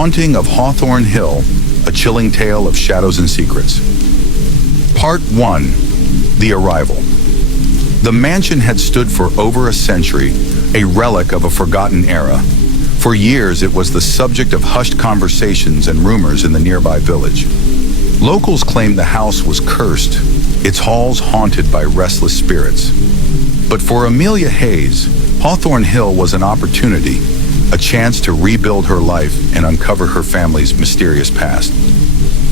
Haunting of Hawthorne Hill, a chilling tale of shadows and secrets. Part 1. The Arrival. The mansion had stood for over a century, a relic of a forgotten era. For years, it was the subject of hushed conversations and rumors in the nearby village. Locals claimed the house was cursed, its halls haunted by restless spirits. But for Amelia Hayes, Hawthorne Hill was an opportunity, a chance to rebuild her life and uncover her family's mysterious past.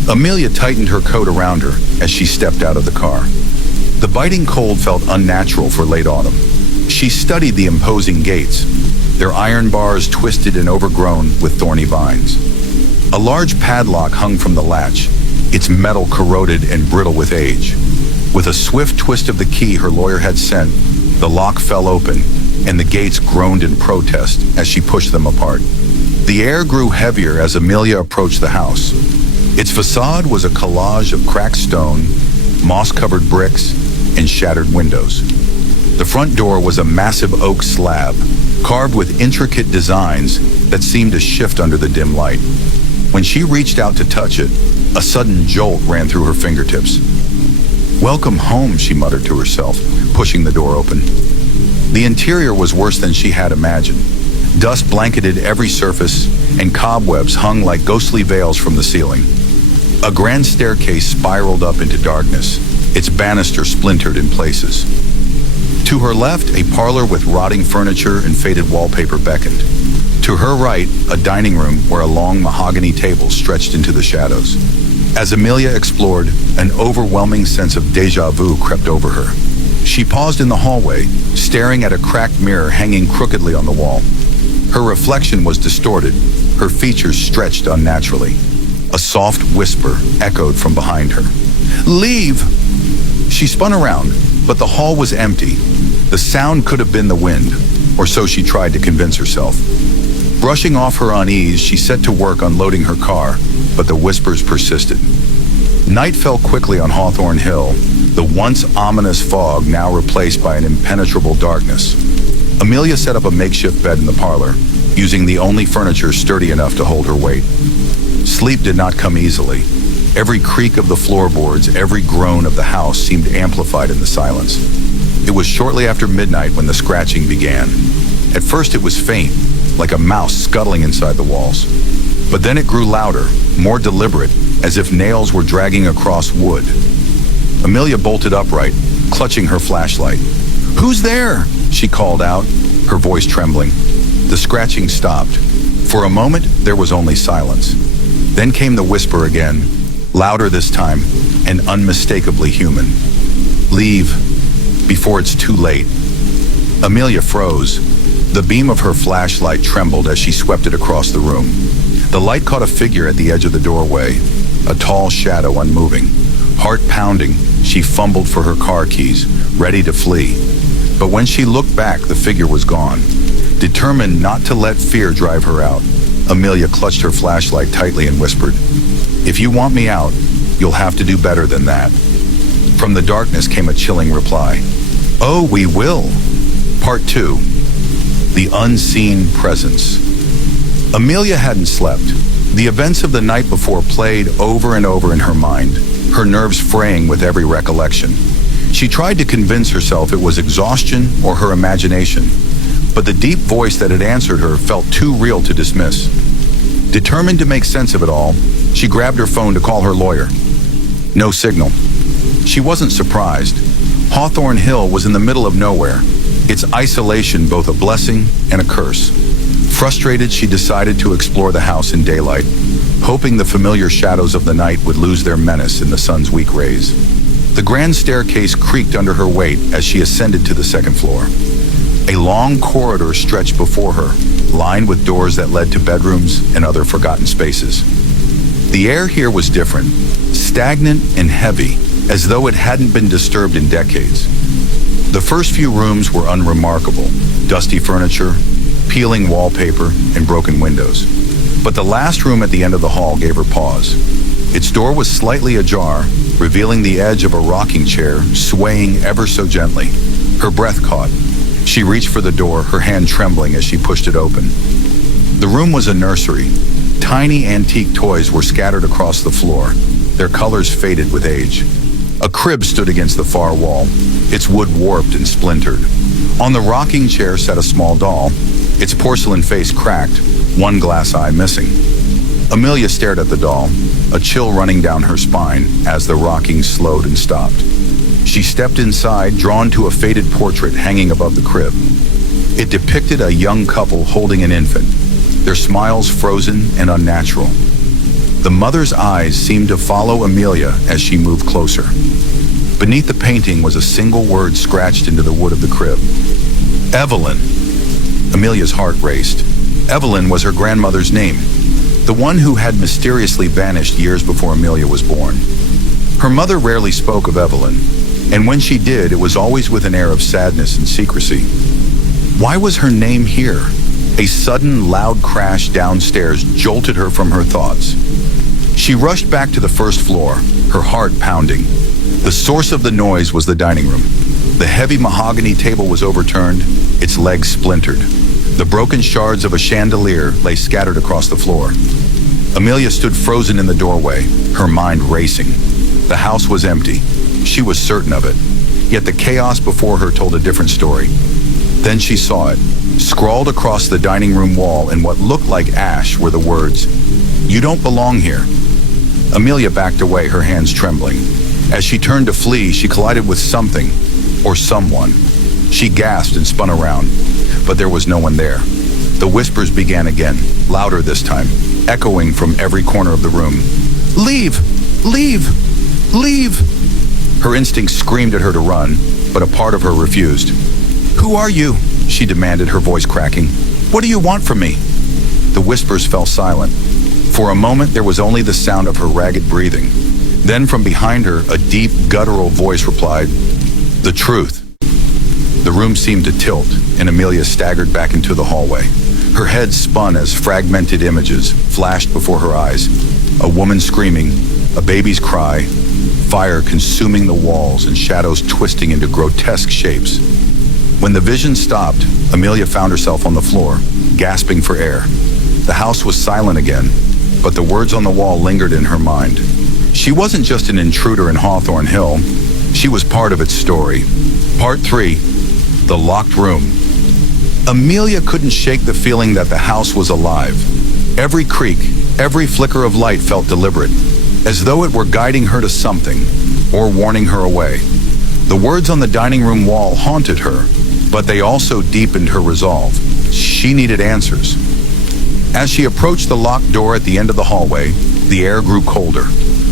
Amelia tightened her coat around her as she stepped out of the car. The biting cold felt unnatural for late autumn. She studied the imposing gates, their iron bars twisted and overgrown with thorny vines. A large padlock hung from the latch, its metal corroded and brittle with age. With a swift twist of the key her lawyer had sent, the lock fell open, and the gates groaned in protest as she pushed them apart. The air grew heavier as Amelia approached the house. Its facade was a collage of cracked stone, moss-covered bricks, and shattered windows. The front door was a massive oak slab, carved with intricate designs that seemed to shift under the dim light. When she reached out to touch it, a sudden jolt ran through her fingertips. "Welcome home," she muttered to herself, pushing the door open. The interior was worse than she had imagined. Dust blanketed every surface, and cobwebs hung like ghostly veils from the ceiling. A grand staircase spiraled up into darkness, its banister splintered in places. To her left, a parlor with rotting furniture and faded wallpaper beckoned. To her right, a dining room where a long mahogany table stretched into the shadows. As Amelia explored, an overwhelming sense of déjà vu crept over her. She paused in the hallway, staring at a cracked mirror hanging crookedly on the wall. Her reflection was distorted, her features stretched unnaturally. A soft whisper echoed from behind her. "Leave!" She spun around, but the hall was empty. The sound could have been the wind, or so she tried to convince herself. Brushing off her unease, she set to work unloading her car, but the whispers persisted. Night fell quickly on Hawthorne Hill, the once ominous fog now replaced by an impenetrable darkness. Amelia set up a makeshift bed in the parlor, using the only furniture sturdy enough to hold her weight. Sleep did not come easily. Every creak of the floorboards, every groan of the house seemed amplified in the silence. It was shortly after midnight when the scratching began. At first it was faint, like a mouse scuttling inside the walls. But then it grew louder, more deliberate, as if nails were dragging across wood. Amelia bolted upright, clutching her flashlight. "Who's there?" she called out, her voice trembling. The scratching stopped. For a moment, there was only silence. Then came the whisper again, louder this time, and unmistakably human. "Leave, before it's too late." Amelia froze. The beam of her flashlight trembled as she swept it across the room. The light caught a figure at the edge of the doorway, a tall shadow unmoving. Heart pounding, she fumbled for her car keys, ready to flee. But when she looked back, the figure was gone. Determined not to let fear drive her out, Amelia clutched her flashlight tightly and whispered, "If you want me out, you'll have to do better than that." From the darkness came a chilling reply. "Oh, we will." Part 2. The Unseen Presence. Amelia hadn't slept. The events of the night before played over and over in her mind, her nerves fraying with every recollection. She tried to convince herself it was exhaustion or her imagination, but the deep voice that had answered her felt too real to dismiss. Determined to make sense of it all, she grabbed her phone to call her lawyer. No signal. She wasn't surprised. Hawthorne Hill was in the middle of nowhere, its isolation both a blessing and a curse. Frustrated, she decided to explore the house in daylight, hoping the familiar shadows of the night would lose their menace in the sun's weak rays. The grand staircase creaked under her weight as she ascended to the second floor. A long corridor stretched before her, lined with doors that led to bedrooms and other forgotten spaces. The air here was different, stagnant and heavy, as though it hadn't been disturbed in decades. The first few rooms were unremarkable, dusty furniture, peeling wallpaper, and broken windows. But the last room at the end of the hall gave her pause. Its door was slightly ajar, revealing the edge of a rocking chair, swaying ever so gently. Her breath caught. She reached for the door, her hand trembling as she pushed it open. The room was a nursery, Tiny antique toys were scattered across the floor, their colors faded with age. A crib stood against the far wall, its wood warped and splintered. On the rocking chair sat a small doll, its porcelain face cracked, one glass eye missing. Amelia stared at the doll, a chill running down her spine as the rocking slowed and stopped. She stepped inside, drawn to a faded portrait hanging above the crib. It depicted a young couple holding an infant, their smiles frozen and unnatural. The mother's eyes seemed to follow Amelia as she moved closer. Beneath the painting was a single word scratched into the wood of the crib. Evelyn. Amelia's heart raced. Evelyn was her grandmother's name, the one who had mysteriously vanished years before Amelia was born. Her mother rarely spoke of Evelyn, and when she did, it was always with an air of sadness and secrecy. Why was her name here? A sudden, loud crash downstairs jolted her from her thoughts. She rushed back to the first floor, her heart pounding. The source of the noise was the dining room. The heavy mahogany table was overturned, its legs splintered. The broken shards of a chandelier lay scattered across the floor. Amelia stood frozen in the doorway, her mind racing. The house was empty. She was certain of it. Yet the chaos before her told a different story. Then she saw it. Scrawled across the dining room wall in what looked like ash were the words, "You don't belong here." Amelia backed away, her hands trembling. As she turned to flee, she collided with something, or someone. She gasped and spun around, but there was no one there. The whispers began again, louder this time, echoing from every corner of the room. "Leave! Leave! Leave!" Her instinct screamed at her to run, but a part of her refused. "Who are you?" she demanded, her voice cracking. "What do you want from me?" The whispers fell silent. For a moment, there was only the sound of her ragged breathing. Then from behind her, a deep, guttural voice replied, "The truth." The room seemed to tilt, and Amelia staggered back into the hallway. Her head spun as fragmented images flashed before her eyes. A woman screaming, a baby's cry, fire consuming the walls and shadows twisting into grotesque shapes. When the vision stopped, Amelia found herself on the floor, gasping for air. The house was silent again, but the words on the wall lingered in her mind. She wasn't just an intruder in Hawthorne Hill. She was part of its story. Part 3, The Locked Room. Amelia couldn't shake the feeling that the house was alive. Every creak, every flicker of light felt deliberate, as though it were guiding her to something, or warning her away. The words on the dining room wall haunted her, but they also deepened her resolve. She needed answers. As she approached the locked door at the end of the hallway, the air grew colder.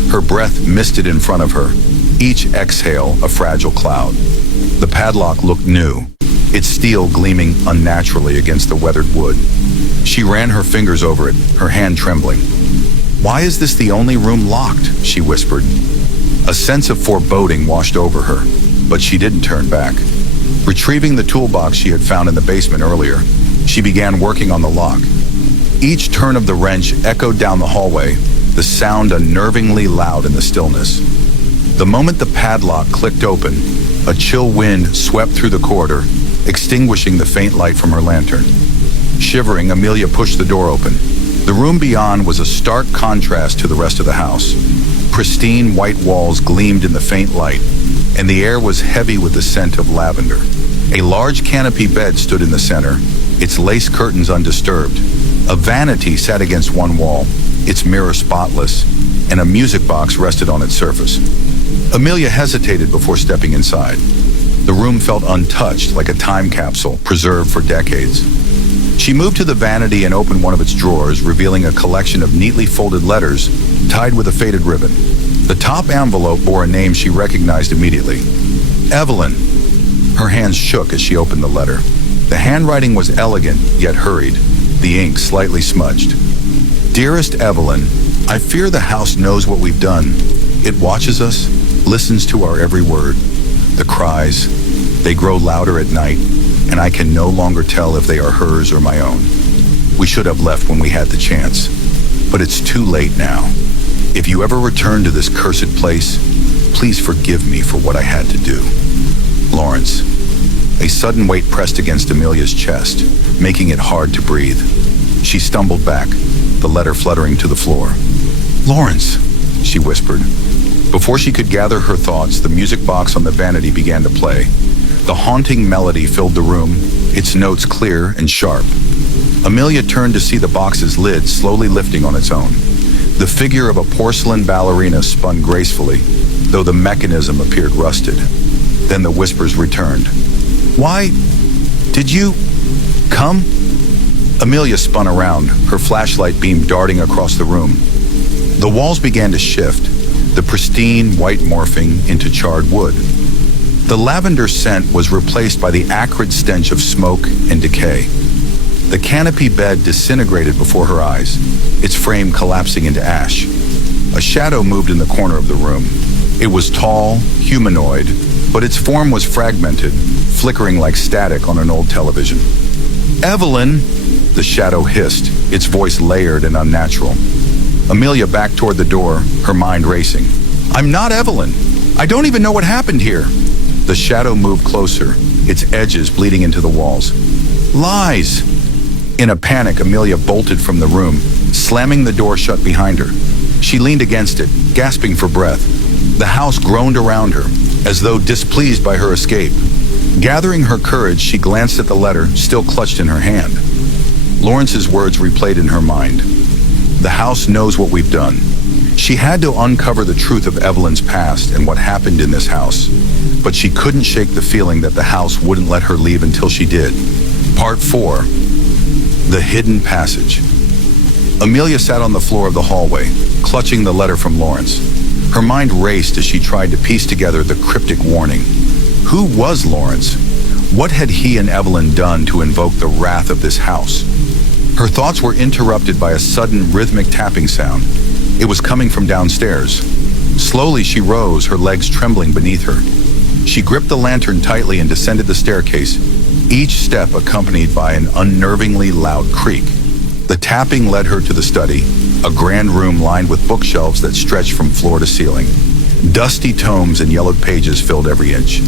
Her breath misted in front of her, each exhale a fragile cloud. The padlock looked new, its steel gleaming unnaturally against the weathered wood. She ran her fingers over it, her hand trembling. "Why is this the only room locked?" she whispered. A sense of foreboding washed over her, but she didn't turn back. Retrieving the toolbox she had found in the basement earlier, she began working on the lock. Each turn of the wrench echoed down the hallway, the sound unnervingly loud in the stillness. The moment the padlock clicked open, a chill wind swept through the corridor, extinguishing the faint light from her lantern. Shivering, Amelia pushed the door open. The room beyond was a stark contrast to the rest of the house. Pristine white walls gleamed in the faint light, and the air was heavy with the scent of lavender. A large canopy bed stood in the center, its lace curtains undisturbed. A vanity sat against one wall, its mirror spotless, and a music box rested on its surface. Amelia hesitated before stepping inside. The room felt untouched, like a time capsule preserved for decades. She moved to the vanity and opened one of its drawers, revealing a collection of neatly folded letters tied with a faded ribbon. The top envelope bore a name she recognized immediately. Evelyn. Her hands shook as she opened the letter. The handwriting was elegant, yet hurried, the ink slightly smudged. "Dearest Evelyn, I fear the house knows what we've done. It watches us, listens to our every word. The cries, they grow louder at night, and I can no longer tell if they are hers or my own. We should have left when we had the chance, but it's too late now. If you ever return to this cursed place, please forgive me for what I had to do. Lawrence." A sudden weight pressed against Amelia's chest, making it hard to breathe. She stumbled back, the letter fluttering to the floor. "Lawrence," she whispered. Before she could gather her thoughts, the music box on the vanity began to play. The haunting melody filled the room, its notes clear and sharp. Amelia turned to see the box's lid slowly lifting on its own. The figure of a porcelain ballerina spun gracefully, though the mechanism appeared rusted. Then the whispers returned. "Why did you come?" Amelia spun around, her flashlight beam darting across the room. The walls began to shift, the pristine white morphing into charred wood. The lavender scent was replaced by the acrid stench of smoke and decay. The canopy bed disintegrated before her eyes, its frame collapsing into ash. A shadow moved in the corner of the room. It was tall, humanoid, but its form was fragmented, flickering like static on an old television. "Evelyn!" the shadow hissed, its voice layered and unnatural. Amelia backed toward the door, her mind racing. "I'm not Evelyn. I don't even know what happened here." The shadow moved closer, its edges bleeding into the walls. "Lies!" In a panic, Amelia bolted from the room, slamming the door shut behind her. She leaned against it, gasping for breath. The house groaned around her, as though displeased by her escape. Gathering her courage, she glanced at the letter, still clutched in her hand. Lawrence's words replayed in her mind. "The house knows what we've done." She had to uncover the truth of Evelyn's past and what happened in this house, but she couldn't shake the feeling that the house wouldn't let her leave until she did. Part 4. The Hidden Passage. Amelia sat on the floor of the hallway, clutching the letter from Lawrence. Her mind raced as she tried to piece together the cryptic warning. Who was Lawrence? What had he and Evelyn done to invoke the wrath of this house? Her thoughts were interrupted by a sudden rhythmic tapping sound. It was coming from downstairs. Slowly she rose, her legs trembling beneath her. She gripped the lantern tightly and descended the staircase, each step accompanied by an unnervingly loud creak. The tapping led her to the study, a grand room lined with bookshelves that stretched from floor to ceiling. Dusty tomes and yellowed pages filled every inch,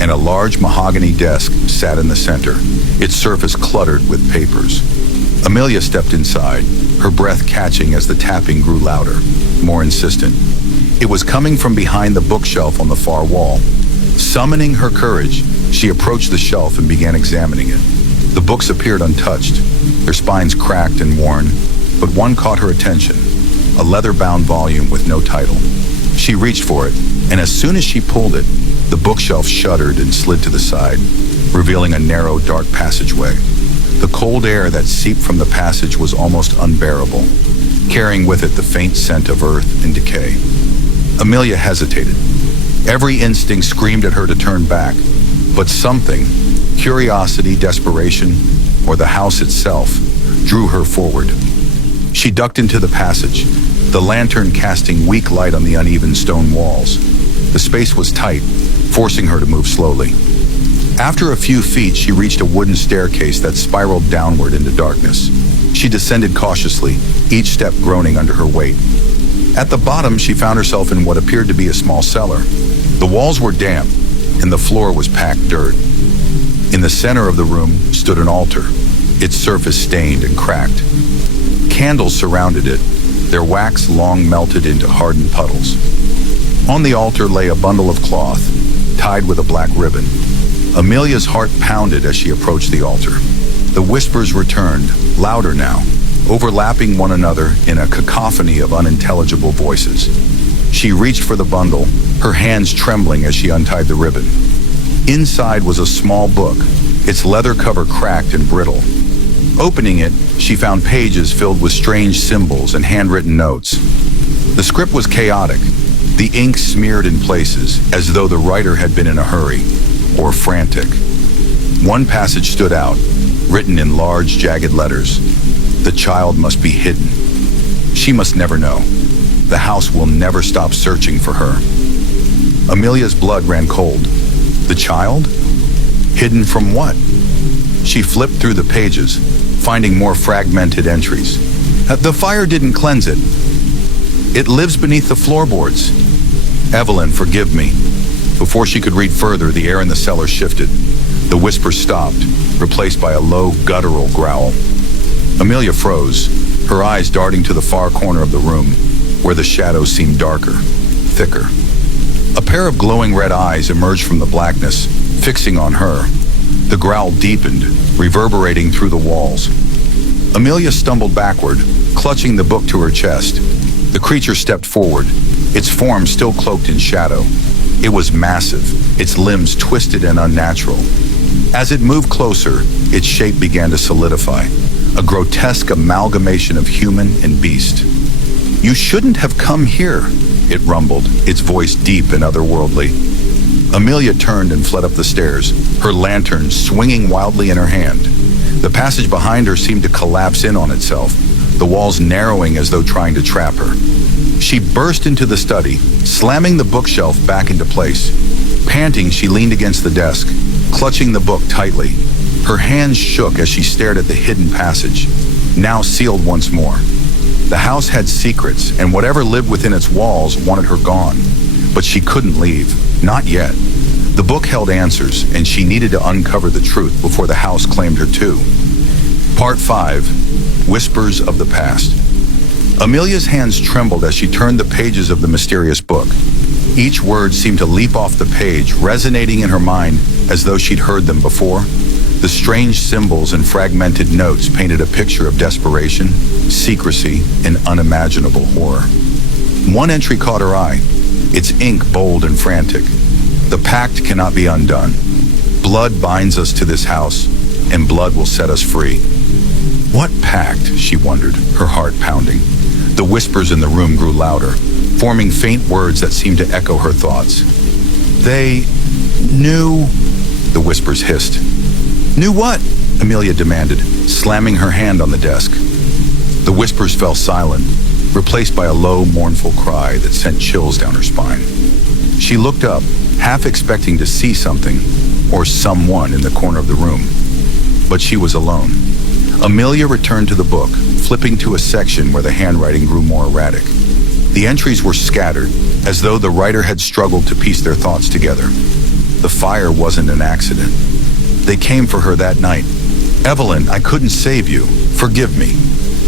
and a large mahogany desk sat in the center, its surface cluttered with papers. Amelia stepped inside, her breath catching as the tapping grew louder, more insistent. It was coming from behind the bookshelf on the far wall. Summoning her courage, she approached the shelf and began examining it. The books appeared untouched, their spines cracked and worn, but one caught her attention, a leather-bound volume with no title. She reached for it, and as soon as she pulled it, the bookshelf shuddered and slid to the side, revealing a narrow, dark passageway. The cold air that seeped from the passage was almost unbearable, carrying with it the faint scent of earth and decay. Amelia hesitated. Every instinct screamed at her to turn back, but something, curiosity, desperation, or the house itself, drew her forward. She ducked into the passage, the lantern casting weak light on the uneven stone walls. The space was tight, forcing her to move slowly. After a few feet, she reached a wooden staircase that spiraled downward into darkness. She descended cautiously, each step groaning under her weight. At the bottom, she found herself in what appeared to be a small cellar. The walls were damp, and the floor was packed dirt. In the center of the room stood an altar, its surface stained and cracked. Candles surrounded it, their wax long melted into hardened puddles. On the altar lay a bundle of cloth, tied with a black ribbon. Amelia's heart pounded as she approached the altar. The whispers returned, louder now, overlapping one another in a cacophony of unintelligible voices. She reached for the bundle, her hands trembling as she untied the ribbon. Inside was a small book, its leather cover cracked and brittle. Opening it, she found pages filled with strange symbols and handwritten notes. The script was chaotic, the ink smeared in places, as though the writer had been in a hurry, or frantic. One passage stood out, written in large, jagged letters. The child must be hidden. She must never know. The house will never stop searching for her. Amelia's blood ran cold. The child? Hidden from what? She flipped through the pages, finding more fragmented entries. The fire didn't cleanse it. It lives beneath the floorboards. Evelyn, forgive me. Before she could read further, the air in the cellar shifted. The whisper stopped, replaced by a low, guttural growl. Amelia froze, her eyes darting to the far corner of the room, where the shadows seemed darker, thicker. A pair of glowing red eyes emerged from the blackness, fixing on her. The growl deepened, reverberating through the walls. Amelia stumbled backward, clutching the book to her chest. The creature stepped forward, its form still cloaked in shadow. It was massive, its limbs twisted and unnatural. As it moved closer, its shape began to solidify, a grotesque amalgamation of human and beast. "You shouldn't have come here," it rumbled, its voice deep and otherworldly. Amelia turned and fled up the stairs, her lantern swinging wildly in her hand. The passage behind her seemed to collapse in on itself, the walls narrowing as though trying to trap her. She burst into the study, slamming the bookshelf back into place. Panting, she leaned against the desk, clutching the book tightly. Her hands shook as she stared at the hidden passage, now sealed once more. The house had secrets, and whatever lived within its walls wanted her gone. But she couldn't leave, not yet. The book held answers, and she needed to uncover the truth before the house claimed her too. Part 5. Whispers of the Past. Amelia's hands trembled as she turned the pages of the mysterious book. Each word seemed to leap off the page, resonating in her mind as though she'd heard them before. The strange symbols and fragmented notes painted a picture of desperation, secrecy, and unimaginable horror. One entry caught her eye, its ink bold and frantic. "The pact cannot be undone. Blood binds us to this house, and blood will set us free." What pact, she wondered, her heart pounding. The whispers in the room grew louder, forming faint words that seemed to echo her thoughts. "They knew," the whispers hissed. "Knew what?" Amelia demanded, slamming her hand on the desk. The whispers fell silent, replaced by a low, mournful cry that sent chills down her spine. She looked up, half expecting to see something, or someone in the corner of the room. But she was alone. Amelia returned to the book, flipping to a section where the handwriting grew more erratic. The entries were scattered, as though the writer had struggled to piece their thoughts together. The fire wasn't an accident. They came for her that night. "Evelyn, I couldn't save you. Forgive me."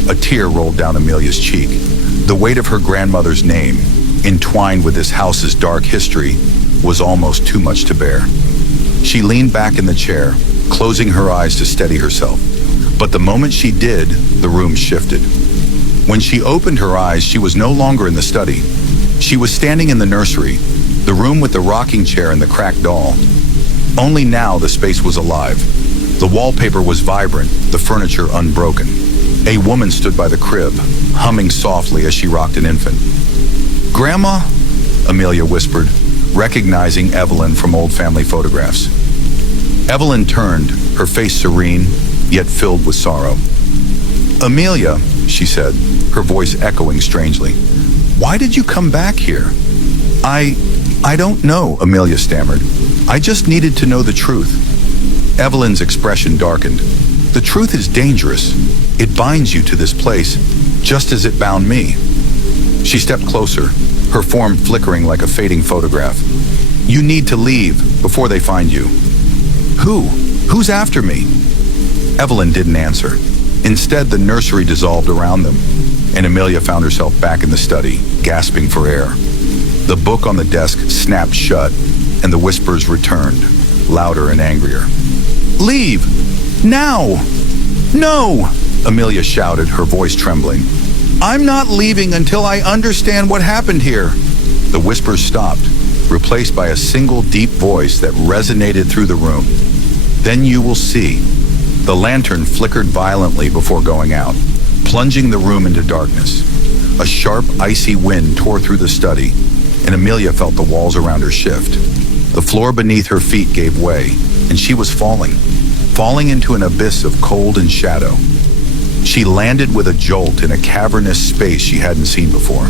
A tear rolled down Amelia's cheek. The weight of her grandmother's name, entwined with this house's dark history, was almost too much to bear. She leaned back in the chair, closing her eyes to steady herself. But the moment she did, the room shifted. When she opened her eyes, she was no longer in the study. She was standing in the nursery, the room with the rocking chair and the cracked doll. Only now the space was alive. The wallpaper was vibrant, the furniture unbroken. A woman stood by the crib, humming softly as she rocked an infant. "Grandma?" Amelia whispered, recognizing Evelyn from old family photographs. Evelyn turned, her face serene, yet filled with sorrow. "Amelia," she said, her voice echoing strangely, "why did you come back here?" I don't know," Amelia stammered. "I just needed to know the truth." Evelyn's expression darkened. "The truth is dangerous. It binds you to this place, just as it bound me." She stepped closer, her form flickering like a fading photograph. "You need to leave before they find you." "Who? Who's after me?" Evelyn didn't answer. Instead, the nursery dissolved around them, and Amelia found herself back in the study, gasping for air. The book on the desk snapped shut, and the whispers returned, louder and angrier. "Leave! Now! No!" Amelia shouted, her voice trembling. "I'm not leaving until I understand what happened here." The whispers stopped, replaced by a single deep voice that resonated through the room. "Then you will see." The lantern flickered violently before going out, plunging the room into darkness. A sharp, icy wind tore through the study, and Amelia felt the walls around her shift. The floor beneath her feet gave way, and she was falling into an abyss of cold and shadow. She landed with a jolt in a cavernous space she hadn't seen before.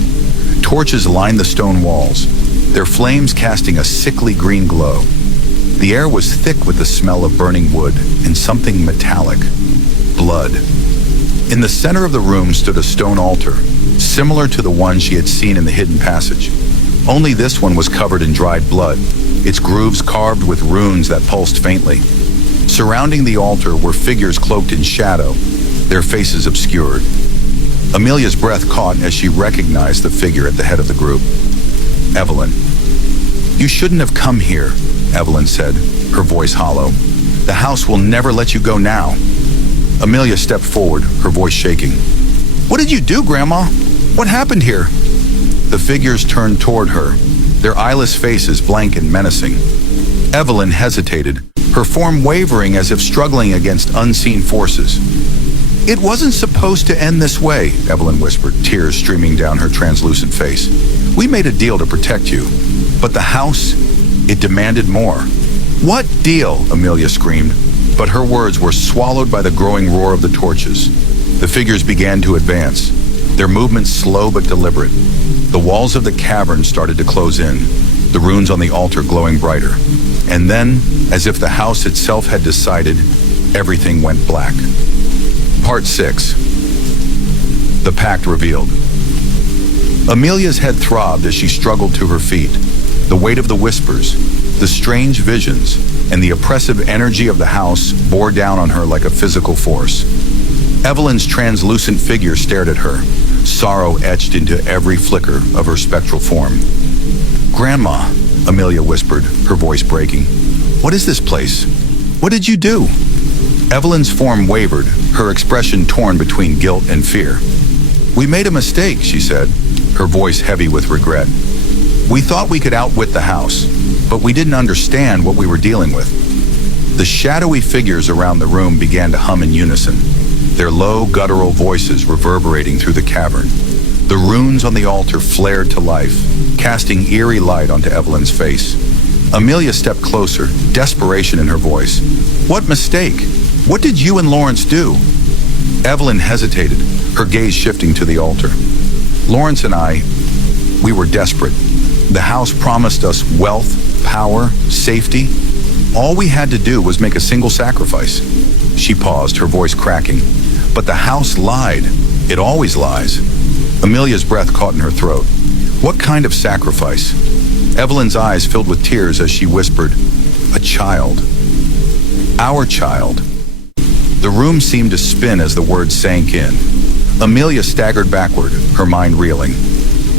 Torches lined the stone walls, their flames casting a sickly green glow. The air was thick with the smell of burning wood and something metallic. Blood. In the center of the room stood a stone altar, similar to the one she had seen in the hidden passage. Only this one was covered in dried blood, its grooves carved with runes that pulsed faintly. Surrounding the altar were figures cloaked in shadow, their faces obscured. Amelia's breath caught as she recognized the figure at the head of the group. Evelyn. "You shouldn't have come here," Evelyn said, her voice hollow. "The house will never let you go now." Amelia stepped forward, her voice shaking. "What did you do, Grandma? What happened here?" The figures turned toward her, their eyeless faces blank and menacing. Evelyn hesitated, her form wavering as if struggling against unseen forces. "It wasn't supposed to end this way," Evelyn whispered, tears streaming down her translucent face. "We made a deal to protect you, but the house, it demanded more." "What deal?" Amelia screamed, but her words were swallowed by the growing roar of the torches. The figures began to advance, their movements slow but deliberate. The walls of the cavern started to close in, the runes on the altar glowing brighter. And then, as if the house itself had decided, everything went black. Part 6. The Pact Revealed. Amelia's head throbbed as she struggled to her feet. The weight of the whispers, the strange visions, and the oppressive energy of the house bore down on her like a physical force. Evelyn's translucent figure stared at her, sorrow etched into every flicker of her spectral form. "Grandma," Amelia whispered, her voice breaking. "What is this place? What did you do?" Evelyn's form wavered, her expression torn between guilt and fear. "We made a mistake," she said, her voice heavy with regret. "We thought we could outwit the house, but we didn't understand what we were dealing with." The shadowy figures around the room began to hum in unison, their low, guttural voices reverberating through the cavern. The runes on the altar flared to life, casting eerie light onto Evelyn's face. Amelia stepped closer, desperation in her voice. "What mistake? What did you and Lawrence do?" Evelyn hesitated, her gaze shifting to the altar. "Lawrence and I, we were desperate. The house promised us wealth, power, safety. All we had to do was make a single sacrifice." She paused, her voice cracking. "But the house lied. It always lies." Amelia's breath caught in her throat. "What kind of sacrifice?" Evelyn's eyes filled with tears as she whispered, "A child. Our child." The room seemed to spin as the words sank in. Amelia staggered backward, her mind reeling.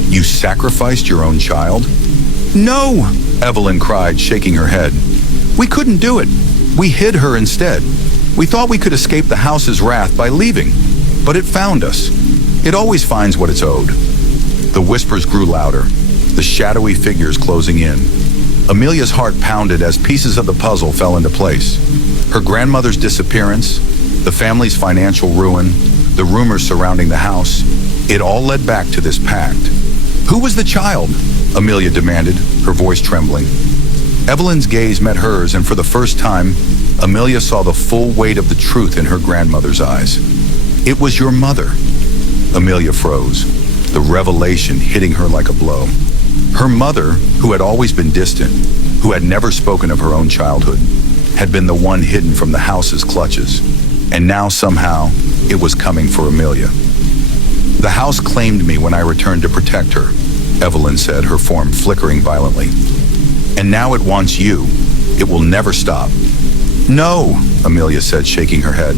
"You sacrificed your own child?" "No!" Evelyn cried, shaking her head. "We couldn't do it. We hid her instead. We thought we could escape the house's wrath by leaving, but it found us. It always finds what it's owed." The whispers grew louder, the shadowy figures closing in. Amelia's heart pounded as pieces of the puzzle fell into place. Her grandmother's disappearance, the family's financial ruin, the rumors surrounding the house, it all led back to this pact. "Who was the child?" Amelia demanded, her voice trembling. Evelyn's gaze met hers, and for the first time, Amelia saw the full weight of the truth in her grandmother's eyes. "It was your mother." Amelia froze, the revelation hitting her like a blow. Her mother, who had always been distant, who had never spoken of her own childhood, had been the one hidden from the house's clutches. And now somehow, it was coming for Amelia. "The house claimed me when I returned to protect her," Evelyn said, her form flickering violently. "And now it wants you. It will never stop." "No," Amelia said, shaking her head.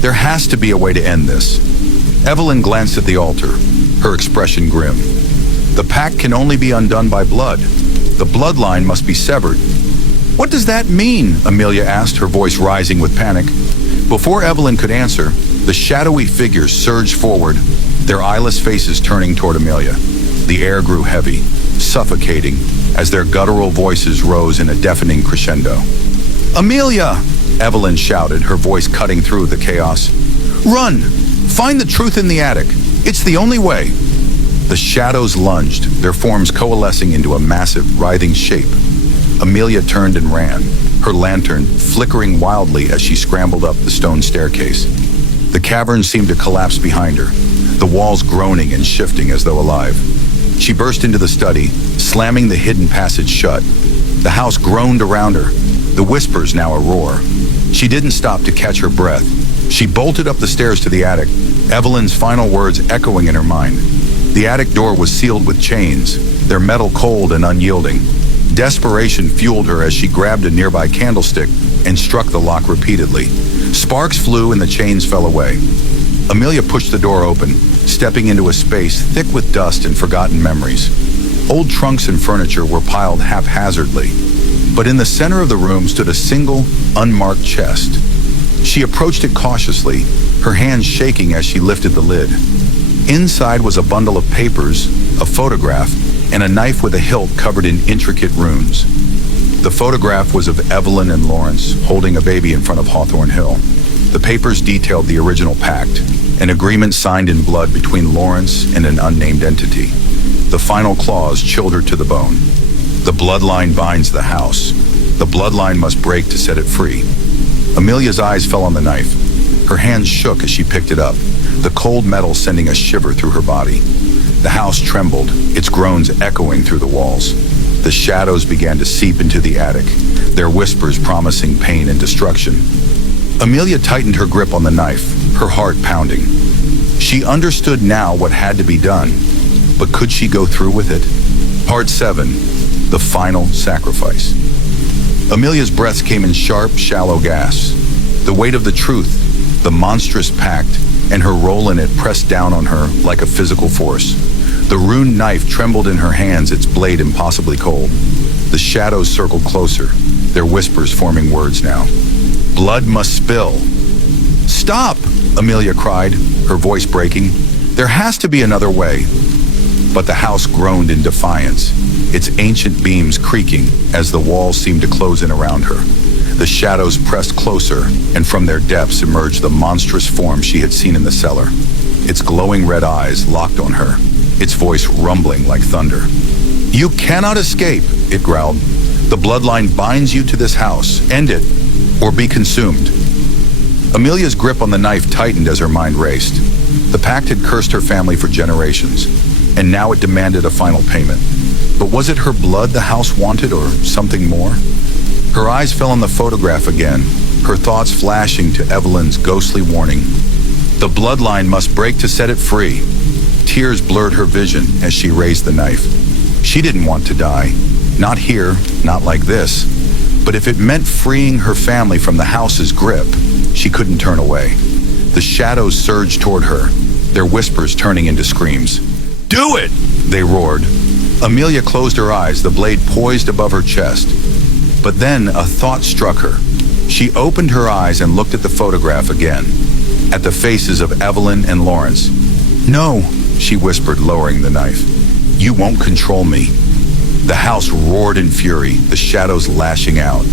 "There has to be a way to end this." Evelyn glanced at the altar, her expression grim. "The pact can only be undone by blood. The bloodline must be severed." "What does that mean?" Amelia asked, her voice rising with panic. Before Evelyn could answer, the shadowy figures surged forward, their eyeless faces turning toward Amelia. The air grew heavy, suffocating, as their guttural voices rose in a deafening crescendo. "Amelia!" Evelyn shouted, her voice cutting through the chaos. "Run! Find the truth in the attic. It's the only way." The shadows lunged, their forms coalescing into a massive, writhing shape. Amelia turned and ran, her lantern flickering wildly as she scrambled up the stone staircase. The cavern seemed to collapse behind her, the walls groaning and shifting as though alive. She burst into the study, slamming the hidden passage shut. The house groaned around her, the whispers now a roar. She didn't stop to catch her breath. She bolted up the stairs to the attic, Evelyn's final words echoing in her mind. The attic door was sealed with chains, their metal cold and unyielding. Desperation fueled her as she grabbed a nearby candlestick and struck the lock repeatedly. Sparks flew and the chains fell away. Amelia pushed the door open, stepping into a space thick with dust and forgotten memories. Old trunks and furniture were piled haphazardly, but in the center of the room stood a single, unmarked chest. She approached it cautiously, her hands shaking as she lifted the lid. Inside was a bundle of papers, a photograph, and a knife with a hilt covered in intricate runes. The photograph was of Evelyn and Lawrence holding a baby in front of Hawthorne Hill. The papers detailed the original pact, an agreement signed in blood between Lawrence and an unnamed entity. The final clause chilled her to the bone. The bloodline binds the house. The bloodline must break to set it free. Amelia's eyes fell on the knife. Her hands shook as she picked it up, the cold metal sending a shiver through her body. The house trembled, its groans echoing through the walls. The shadows began to seep into the attic, their whispers promising pain and destruction. Amelia tightened her grip on the knife, her heart pounding. She understood now what had to be done, but could she go through with it? Part 7, the final sacrifice. Amelia's breaths came in sharp, shallow gasps. The weight of the truth, the monstrous pact, and her role in it pressed down on her like a physical force. The runed knife trembled in her hands, its blade impossibly cold. The shadows circled closer, their whispers forming words now. Blood must spill. Stop! Amelia cried, her voice breaking. There has to be another way. But the house groaned in defiance, its ancient beams creaking as the walls seemed to close in around her. The shadows pressed closer, and from their depths emerged the monstrous form she had seen in the cellar. Its glowing red eyes locked on her, its voice rumbling like thunder. You cannot escape, it growled. The bloodline binds you to this house. End it, or be consumed. Amelia's grip on the knife tightened as her mind raced. The pact had cursed her family for generations, and now it demanded a final payment. But was it her blood the house wanted, or something more? Her eyes fell on the photograph again, her thoughts flashing to Evelyn's ghostly warning. The bloodline must break to set it free. Tears blurred her vision as she raised the knife. She didn't want to die. Not here, not like this. But if it meant freeing her family from the house's grip, she couldn't turn away. The shadows surged toward her, their whispers turning into screams. Do it! They roared. Amelia closed her eyes, the blade poised above her chest. But then a thought struck her. She opened her eyes and looked at the photograph again, at the faces of Evelyn and Lawrence. No, she whispered, lowering the knife. You won't control me. The house roared in fury, the shadows lashing out.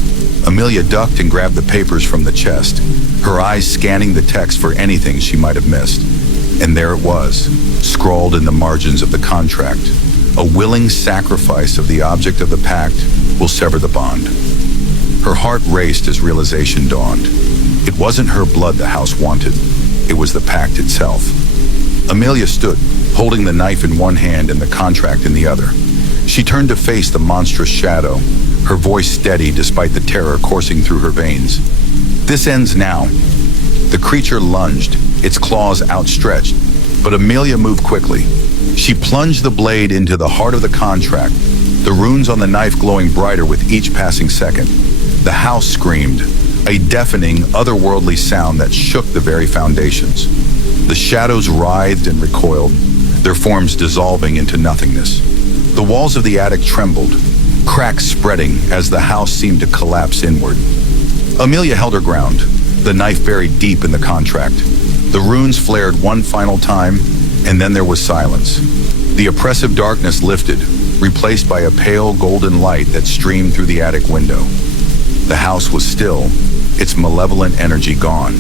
Amelia ducked and grabbed the papers from the chest, her eyes scanning the text for anything she might have missed. And there it was, scrawled in the margins of the contract. A willing sacrifice of the object of the pact will sever the bond. Her heart raced as realization dawned. It wasn't her blood the house wanted. It was the pact itself. Amelia stood, holding the knife in one hand and the contract in the other. She turned to face the monstrous shadow, her voice steady despite the terror coursing through her veins. This ends now. The creature lunged, its claws outstretched, but Amelia moved quickly. She plunged the blade into the heart of the contract, the runes on the knife glowing brighter with each passing second. The house screamed, a deafening, otherworldly sound that shook the very foundations. The shadows writhed and recoiled, their forms dissolving into nothingness. The walls of the attic trembled, cracks spreading as the house seemed to collapse inward. Amelia held her ground, the knife buried deep in the contract. The runes flared one final time, and then there was silence. The oppressive darkness lifted, replaced by a pale golden light that streamed through the attic window. The house was still, its malevolent energy gone.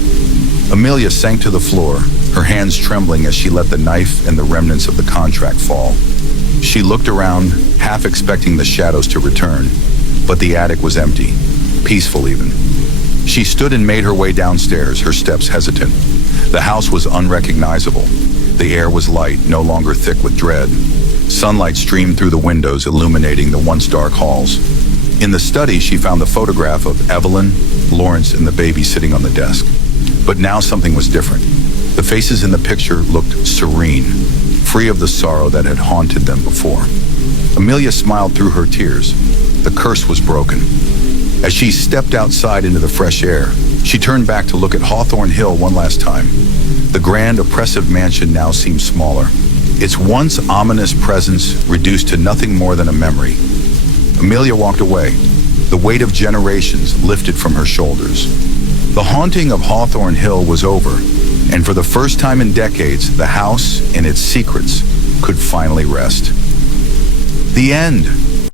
Amelia sank to the floor, her hands trembling as she let the knife and the remnants of the contract fall. She looked around, half expecting the shadows to return, but the attic was empty, peaceful even. She stood and made her way downstairs, her steps hesitant. The house was unrecognizable. The air was light, no longer thick with dread. Sunlight streamed through the windows, illuminating the once dark halls. In the study, she found the photograph of Evelyn, Lawrence, and the baby sitting on the desk. But now something was different. The faces in the picture looked serene, free of the sorrow that had haunted them before. Amelia smiled through her tears. The curse was broken. As she stepped outside into the fresh air, she turned back to look at Hawthorne Hill one last time. The grand, oppressive mansion now seemed smaller, its once ominous presence reduced to nothing more than a memory. Amelia walked away, the weight of generations lifted from her shoulders. The haunting of Hawthorne Hill was over, and for the first time in decades, the house and its secrets could finally rest. The end.